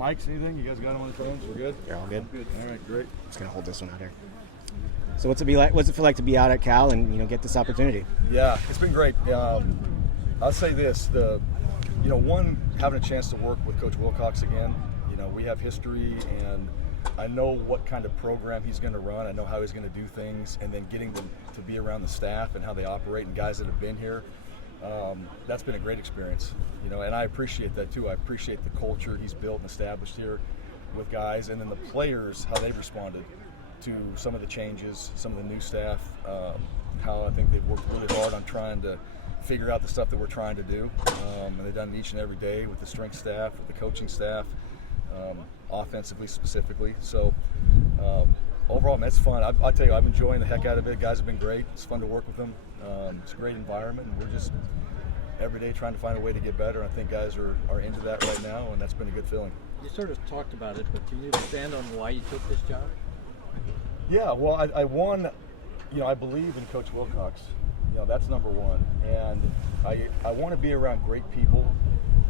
Mike's anything? You guys got them on the phones? We're good? You're all good? Good. All right, great. Just going to hold this one out here. So what's it feel like to be out at Cal and, get this opportunity? Yeah, it's been great. I'll say this, one, having a chance to work with Coach Wilcox again, we have history and I know what kind of program he's going to run. I know how he's going to do things, and then getting to be around the staff and how they operate and guys that have been here. That's been a great experience, and I appreciate that too. I appreciate the culture he's built and established here with guys, and then the players, how they've responded to some of the changes, some of the new staff, how I think they've worked really hard on trying to figure out the stuff that we're trying to do, and they've done it each and every day with the strength staff, with the coaching staff, offensively specifically. So overall, man, it's fun. I tell you, I'm enjoying the heck out of it. Guys have been great. It's fun to work with them. It's a great environment, and we're just every day trying to find a way to get better. I think guys are into that right now, and that's been a good feeling. You sort of talked about it, but can you expand on why you took this job? Yeah, well, I believe in Coach Wilcox. That's number one. And I want to be around great people,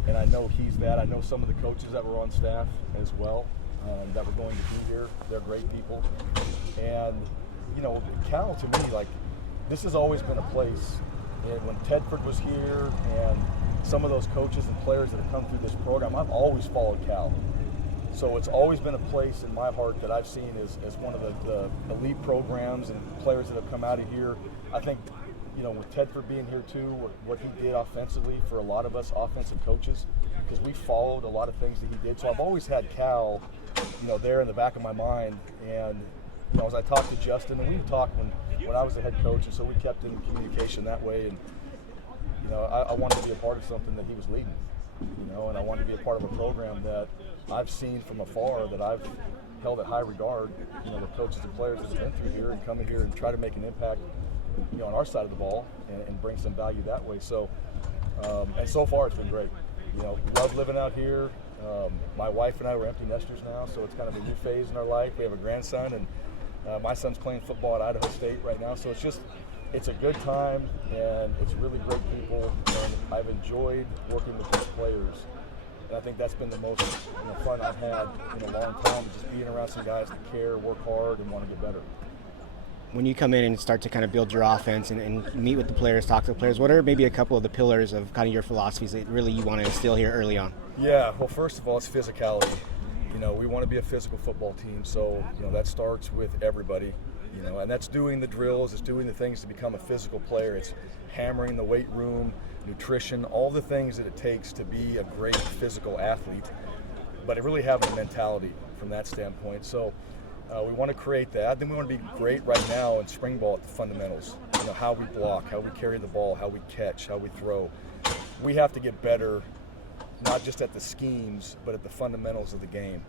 and I know he's that. I know some of the coaches that were on staff as well that were going to be here. They're great people. And, Cal, to me, this has always been a place, and when Tedford was here and some of those coaches and players that have come through this program, I've always followed Cal. So it's always been a place in my heart that I've seen as one of the elite programs and players that have come out of here. I think, with Tedford being here too, what he did offensively for a lot of us offensive coaches, because we followed a lot of things that he did. So I've always had Cal, there in the back of my mind. And, as I talked to Justin, and we've talked when I was the head coach, and so we kept in communication that way. And, I wanted to be a part of something that he was leading, and I wanted to be a part of a program that I've seen from afar, that I've held at high regard, the coaches and players that have been through here and come in here and try to make an impact, on our side of the ball and bring some value that way. So, and so far it's been great. Love living out here. My wife and I were empty nesters now, so it's kind of a new phase in our life. We have a grandson, and my son's playing football at Idaho State right now. So it's a good time, and it's really great people, and I've enjoyed working with these players. And I think that's been the most fun I've had in a long time, just being around some guys that care, work hard, and want to get better. When you come in and start to kind of build your offense and meet with the players, talk to the players, what are maybe a couple of the pillars of kind of your philosophies that really you want to instill here early on? Yeah, well, first of all, it's physicality. We want to be a physical football team, so that starts with everybody. And that's doing the drills, it's doing the things to become a physical player. It's hammering the weight room, nutrition, all the things that it takes to be a great physical athlete, but it really having a mentality from that standpoint. So we want to create that. Then we want to be great right now in spring ball at the fundamentals. How we block, how we carry the ball, how we catch, how we throw. We have to get better, not just at the schemes, but at the fundamentals of the game.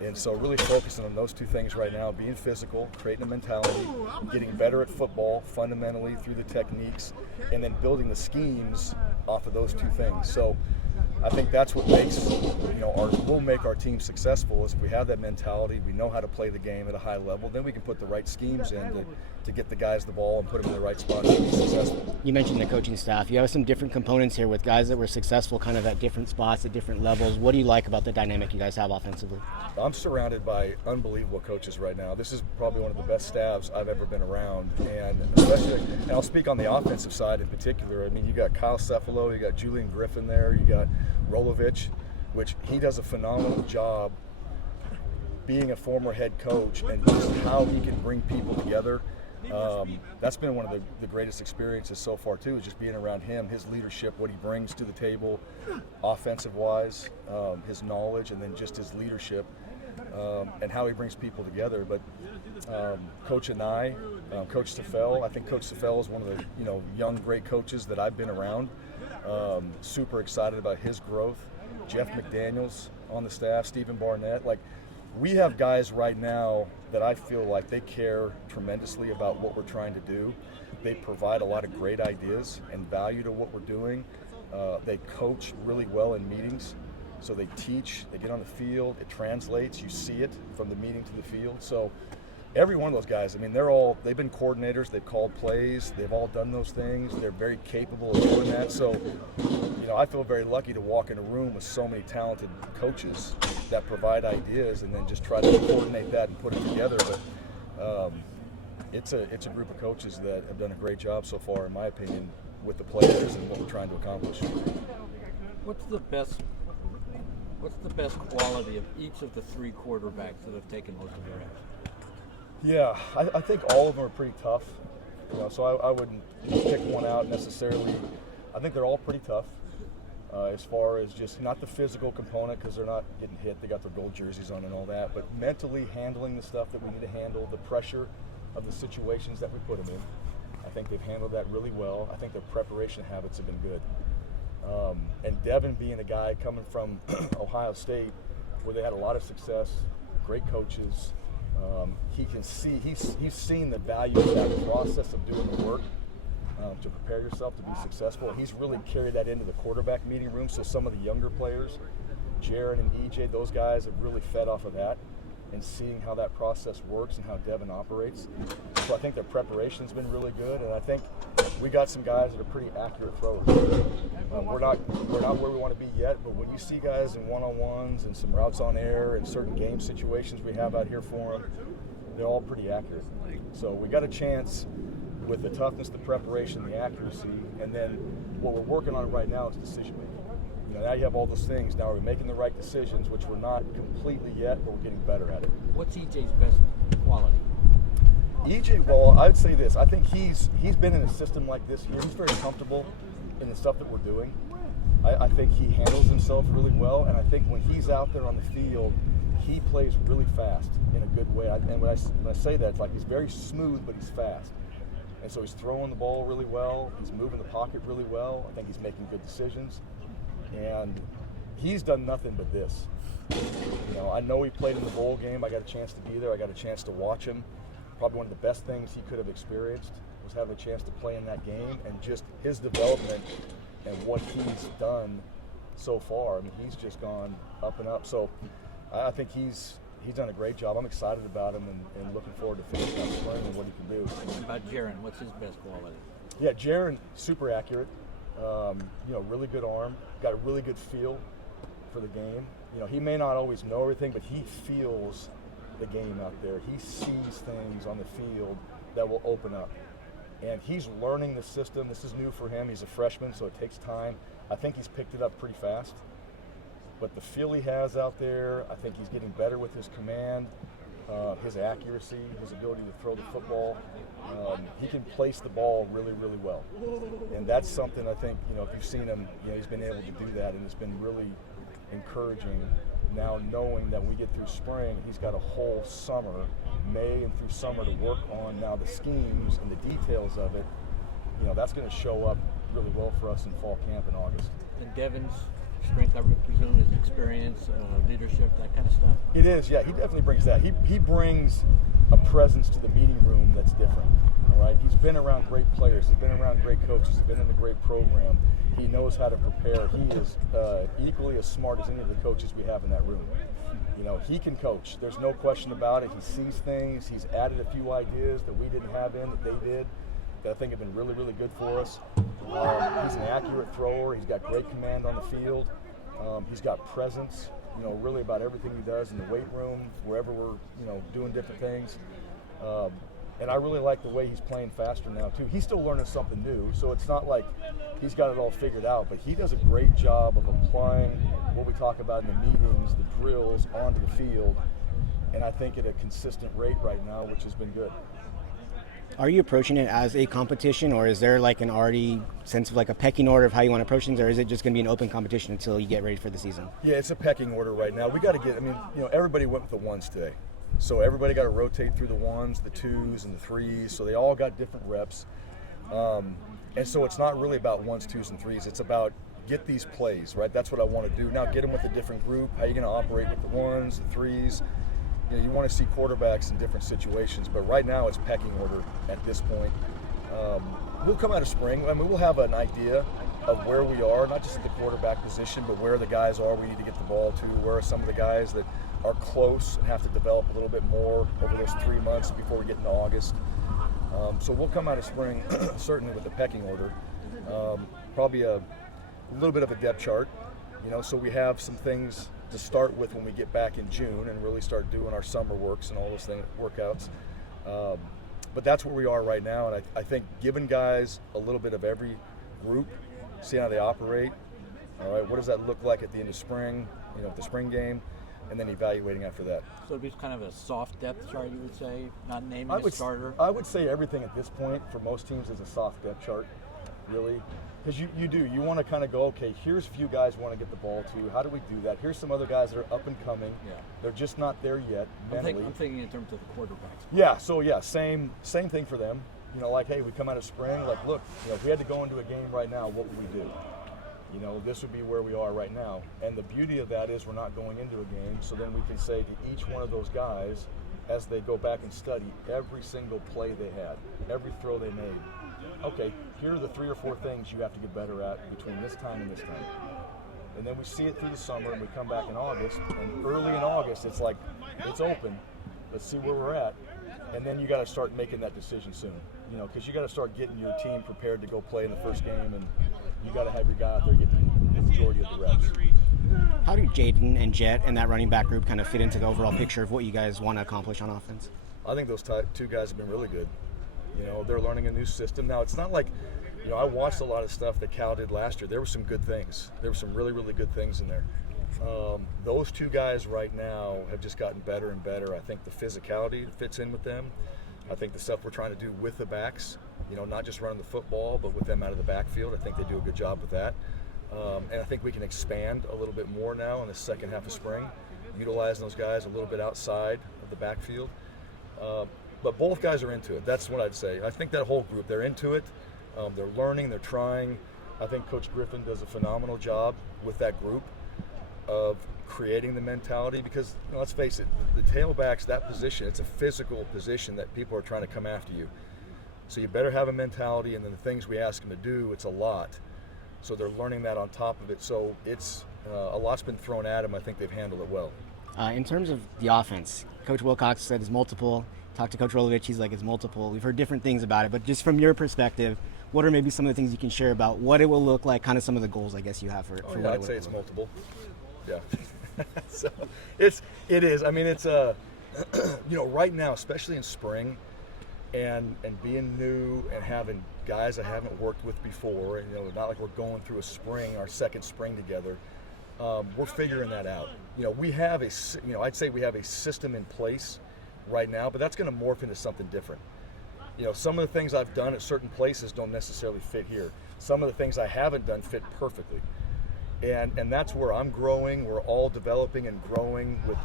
And so really focusing on those two things right now, being physical, creating a mentality, getting better at football fundamentally through the techniques, and then building the schemes off of those two things. So I think that's what makes, will make our team successful is if we have that mentality, we know how to play the game at a high level, then we can put the right schemes in to get the guys the ball and put them in the right spots to be successful. You mentioned the coaching staff. You have some different components here with guys that were successful kind of at different spots, at different levels. What do you like about the dynamic you guys have offensively? I'm surrounded by unbelievable coaches right now. This is probably one of the best staffs I've ever been around, and especially, and I'll speak on the offensive side in particular. I mean, you got Kyle Cefalo, you got Julian Griffin there, you got Rolovich, which he does a phenomenal job being a former head coach and just how he can bring people together. That's been one of the greatest experiences so far too, is just being around him, his leadership, what he brings to the table offensive wise, his knowledge, and then just his leadership, and how he brings people together. But Coach and Coach Safel, I think Coach Safel is one of the young great coaches that I've been around. Super excited about his growth. Jeff McDaniels on the staff, Stephen Barnett, we have guys right now that I feel like they care tremendously about what we're trying to do. They provide a lot of great ideas and value to what we're doing. They coach really well in meetings. So they teach, they get on the field, it translates, you see it from the meeting to the field. So every one of those guys, I mean, they've been coordinators, they've called plays, they've all done those things. They're very capable of doing that. So, I feel very lucky to walk in a room with so many talented coaches that provide ideas and then just try to coordinate that and put it together. But it's a group of coaches that have done a great job so far, in my opinion, with the players and what we're trying to accomplish. What's the best quality of each of the three quarterbacks that have taken most of the reps? Yeah, I think all of them are pretty tough. So I wouldn't pick one out necessarily. I think they're all pretty tough as far as just not the physical component, because they're not getting hit. They got their gold jerseys on and all that, but mentally handling the stuff that we need to handle, the pressure of the situations that we put them in. I think they've handled that really well. I think their preparation habits have been good. And Devin being a guy coming from Ohio State, where they had a lot of success, great coaches, he can see, he's seen the value of that process of doing the work to prepare yourself to be successful. He's really carried that into the quarterback meeting room. So some of the younger players, Jaron and EJ, those guys have really fed off of that and seeing how that process works and how Devin operates. So I think their preparation's been really good, and I think we got some guys that are pretty accurate throwers. We're not where we want to be yet, but when you see guys in one-on-ones and some routes on air and certain game situations we have out here for them, they're all pretty accurate. So we got a chance with the toughness, the preparation, the accuracy, and then what we're working on right now is decision making. Now you have all those things. Now we're making the right decisions, which we're not completely yet, but we're getting better at it. What's EJ's best quality? EJ, well, I'd say this. I think he's been in a system like this here. He's very comfortable in the stuff that we're doing. I think he handles himself really well, and I think when he's out there on the field, he plays really fast in a good way. And when I say that, it's like he's very smooth, but he's fast. And so he's throwing the ball really well. He's moving the pocket really well. I think he's making good decisions. And he's done nothing but this. I know he played in the bowl game. I got a chance to be there. I got a chance to watch him. Probably one of the best things he could have experienced was having a chance to play in that game, and just his development and what he's done so far. I mean, he's just gone up and up. So I think he's done a great job. I'm excited about him and looking forward to finishing out spring and what he can do. What about Jaron? What's his best quality? Yeah, Jaron, super accurate. Really good arm, got a really good feel for the game. He may not always know everything, but he feels the game out there. He sees things on the field that will open up. And he's learning the system. This is new for him. He's a freshman, so it takes time. I think he's picked it up pretty fast. But the feel he has out there, I think he's getting better with his command, his accuracy, his ability to throw the football. He can place the ball really, really well. And that's something I think, if you've seen him, he's been able to do that, and it's been really encouraging now knowing that when we get through spring, he's got a whole summer, May and through summer, to work on now the schemes and the details of it. That's going to show up really well for us in fall camp in August. And Devin's strength, I presume, is experience, leadership, that kind of stuff? It is, yeah. He definitely brings that. He brings a presence to the meeting room that's different. All right. He's been around great players. He's been around great coaches. He's been in a great program. He knows how to prepare. He is equally as smart as any of the coaches we have in that room. He can coach. There's no question about it. He sees things. He's added a few ideas that we didn't have in that they did that I think have been really, really good for us. He's an accurate thrower. He's got great command on the field. He's got presence, really about everything he does in the weight room, wherever we're, doing different things. And I really like the way he's playing faster now, too. He's still learning something new, so it's not like he's got it all figured out, but he does a great job of applying what we talk about in the meetings, the drills, onto the field, and I think at a consistent rate right now, which has been good. Are you approaching it as a competition, or is there like an already sense of like a pecking order of how you want to approach things, or is it just going to be an open competition until you get ready for the season? Yeah, it's a pecking order right now. We got to get, everybody went with the ones today. So everybody got to rotate through the ones, the twos, and the threes. So they all got different reps. And so it's not really about ones, twos, and threes. It's about get these plays, right? That's what I want to do. Now get them with a different group. How are you going to operate with the ones, the threes? You want to see quarterbacks in different situations. But right now it's pecking order at this point. We'll come out of spring. We'll have an idea of where we are, not just at the quarterback position, but where the guys are we need to get the ball to, where are some of the guys that are close and have to develop a little bit more over those 3 months before we get into August. So we'll come out of spring certainly with a pecking order. Probably a little bit of a depth chart, so we have some things to start with when we get back in June and really start doing our summer works and all those workouts. But that's where we are right now, and I think giving guys a little bit of every group, seeing how they operate. All right, what does that look like at the end of spring, the spring game, and then evaluating after that. So it'd be kind of a soft depth chart, you would say, not naming a starter? I would say everything at this point for most teams is a soft depth chart, really. Because you want to kind of go, okay, here's a few guys want to get the ball to. How do we do that? Here's some other guys that are up and coming. Yeah. They're just not there yet mentally. I'm thinking in terms of the quarterbacks. Yeah, so same thing for them. Like, hey, we come out of spring, like, look, if we had to go into a game right now, what would we do? This would be where we are right now. And the beauty of that is we're not going into a game, so then we can say to each one of those guys, as they go back and study every single play they had, every throw they made, okay, here are the 3 or 4 things you have to get better at between this time and this time. And then we see it through the summer, and we come back in August, and early in August, it's like, it's open. Let's see where we're at. And then you got to start making that decision soon, because you got to start getting your team prepared to go play in the first game, and you got to have your guy out there getting the majority of the reps. How do Jaden and Jet and that running back group kind of fit into the overall picture of what you guys want to accomplish on offense? I think those 2 guys have been really good. They're learning a new system. Now, it's not like, I watched a lot of stuff that Cal did last year. There were some good things. There were some really, really good things in there. Those 2 guys right now have just gotten better and better. I think the physicality fits in with them. I think the stuff we're trying to do with the backs, not just running the football, but with them out of the backfield, I think they do a good job with that. And I think we can expand a little bit more now in the second half of spring, utilizing those guys a little bit outside of the backfield. But both guys are into it. That's what I'd say. I think that whole group, they're into it. They're learning, they're trying. I think Coach Griffin does a phenomenal job with that group of creating the mentality because, let's face it, the tailbacks, that position, it's a physical position that people are trying to come after you. So you better have a mentality, and then the things we ask them to do, it's a lot. So they're learning that on top of it. So it's a lot's been thrown at them. I think they've handled it well. In terms of the offense, Coach Wilcox said it's multiple. Talked to Coach Rolovich, he's like, it's multiple. We've heard different things about it, but just from your perspective, what are maybe some of the things you can share about what it will look like, kind of some of the goals, I guess, you have for what I'd say it's multiple. Yeah. So it is. I mean, it's right now, especially in spring, and being new and having guys I haven't worked with before, and not like we're going through our second spring together. We're figuring that out. We have I'd say we have a system in place right now, but that's going to morph into something different. Some of the things I've done at certain places don't necessarily fit here. Some of the things I haven't done fit perfectly. And that's where I'm growing. We're all developing and growing with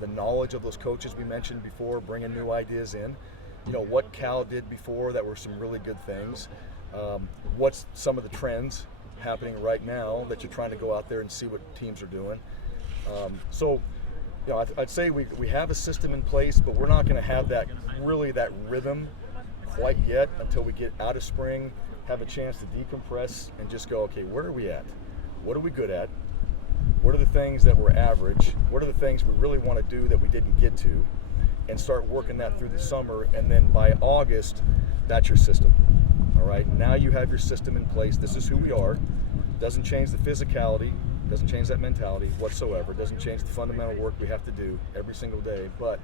the knowledge of those coaches we mentioned before, bringing new ideas in. What Cal did before that were some really good things. What's some of the trends happening right now that you're trying to go out there and see what teams are doing. I'd say we have a system in place, but we're not going to have that rhythm quite yet until we get out of spring, have a chance to decompress and just go, okay, where are we at? What are we good at? What are the things that we're average? What are the things we really want to do that we didn't get to? And start working that through the summer, and then by August, that's your system. All right, now you have your system in place. This is who we are. Doesn't change the physicality, doesn't change that mentality whatsoever, doesn't change the fundamental work we have to do every single day, but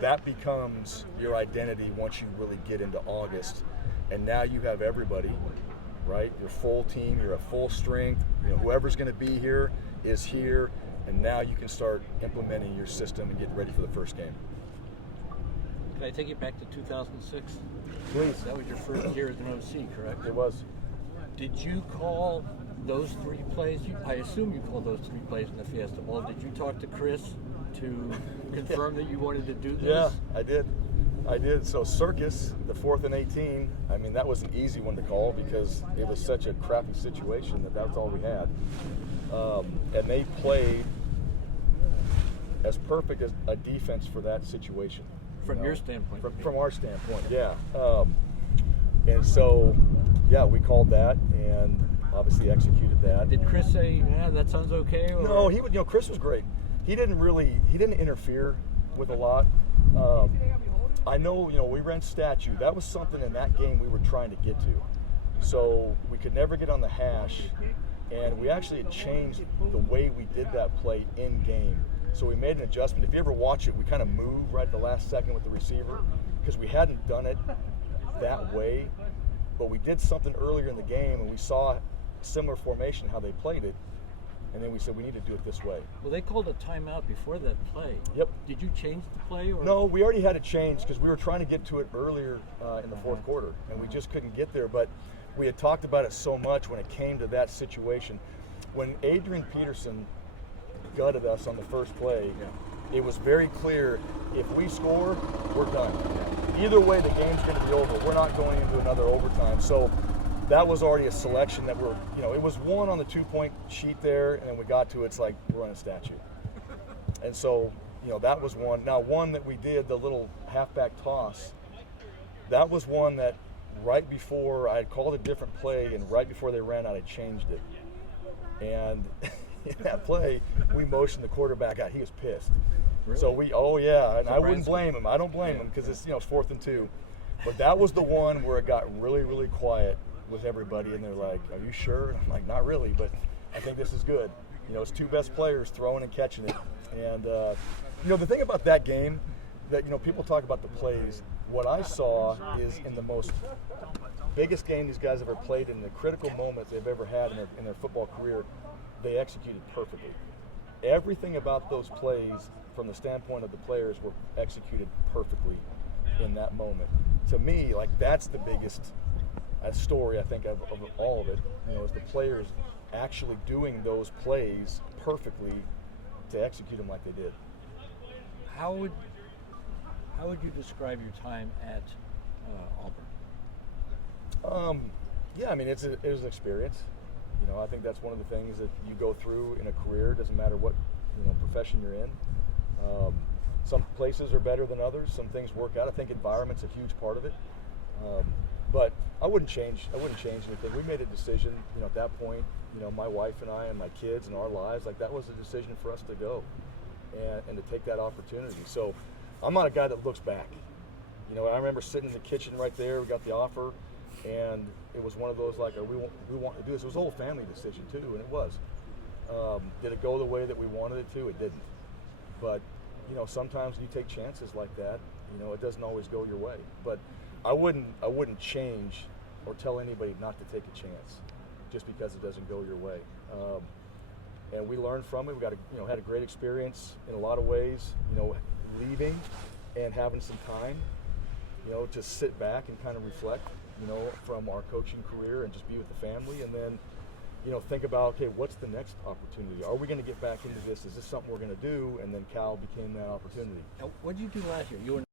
that becomes your identity once you really get into August. And now you have everybody, right? Your full team, you're at full strength, whoever's going to be here is here, and now you can start implementing your system and get ready for the first game. Can I take you back to 2006? Please. That was your first year as an OC, correct? It was. Did you call those 3 plays? I assume you called those 3 plays in the Fiesta Bowl. Did you talk to Chris to confirm that you wanted to do this? Yeah, I did. So Circus, the 4th and 18, I mean, that was an easy one to call because it was such a crappy situation that was all we had. And they played as perfect as a defense for that situation. From your standpoint? From our standpoint, yeah. And so, yeah, we called that and obviously executed that. Did Chris say, yeah, that sounds okay? Or? No, Chris was great. He didn't interfere with a lot. I know, we ran statue. That was something in that game we were trying to get to. So we could never get on the hash and we actually had changed the way we did that play in game. So we made an adjustment. If you ever watch it, we kind of move right at the last second with the receiver because we hadn't done it that way, but we did something earlier in the game and we saw a similar formation, how they played it, and then we said we need to do it this way. Well, they called a timeout before that play. Yep. Did you change the play? Or? No, we already had it changed because we were trying to get to it earlier in the fourth quarter, and we just couldn't get there. But we had talked about it so much when it came to that situation. When Adrian Peterson gutted us on the first play, it was very clear, if we score, we're done. Either way, the game's going to be over. We're not going into another overtime. So that was already a selection that we're, it was one on the 2-point sheet there, and then we got to it's like we're on a statue. And so, that was one. Now, one that we did, the little halfback toss, that was one that right before I had called a different play, and right before they ran out, I changed it. And in that play, we motioned the quarterback out. He was pissed. Really? So and I wouldn't blame him. I don't blame him because it's 4th and 2. But that was the one where it got really, really quiet with everybody, and they're like, "Are you sure?" And I'm like, "Not really, but I think this is good." It's two best players throwing and catching it. And the thing about that game that people talk about the plays. What I saw is in the most biggest game these guys ever played, in the critical moment they've ever had in their football career, they executed perfectly. Everything about those plays, from the standpoint of the players, were executed perfectly in that moment. To me, that's the biggest story I think of all of it. Is the players actually doing those plays perfectly to execute them like they did. How would you describe your time at Auburn? It was an experience. I think that's one of the things that you go through in a career. It doesn't matter what profession you're in. Some places are better than others. Some things work out. I think environment's a huge part of it. But I wouldn't change anything. We made a decision, at that point. My wife and I and my kids and our lives, that was a decision for us to go and to take that opportunity. So I'm not a guy that looks back. I remember sitting in the kitchen right there. We got the offer, and it was one of those we want to do this. It was a whole family decision too, and it was. Did it go the way that we wanted it to? It didn't. But sometimes you take chances like that. It doesn't always go your way. But I wouldn't change or tell anybody not to take a chance just because it doesn't go your way. And we learned from it. We got had a great experience in a lot of ways. Leaving and having some time, to sit back and kind of reflect, from our coaching career and just be with the family, and then, think about, okay, what's the next opportunity? Are we going to get back into this? Is this something we're going to do? And then Cal became that opportunity. Now, what did you do last year? You were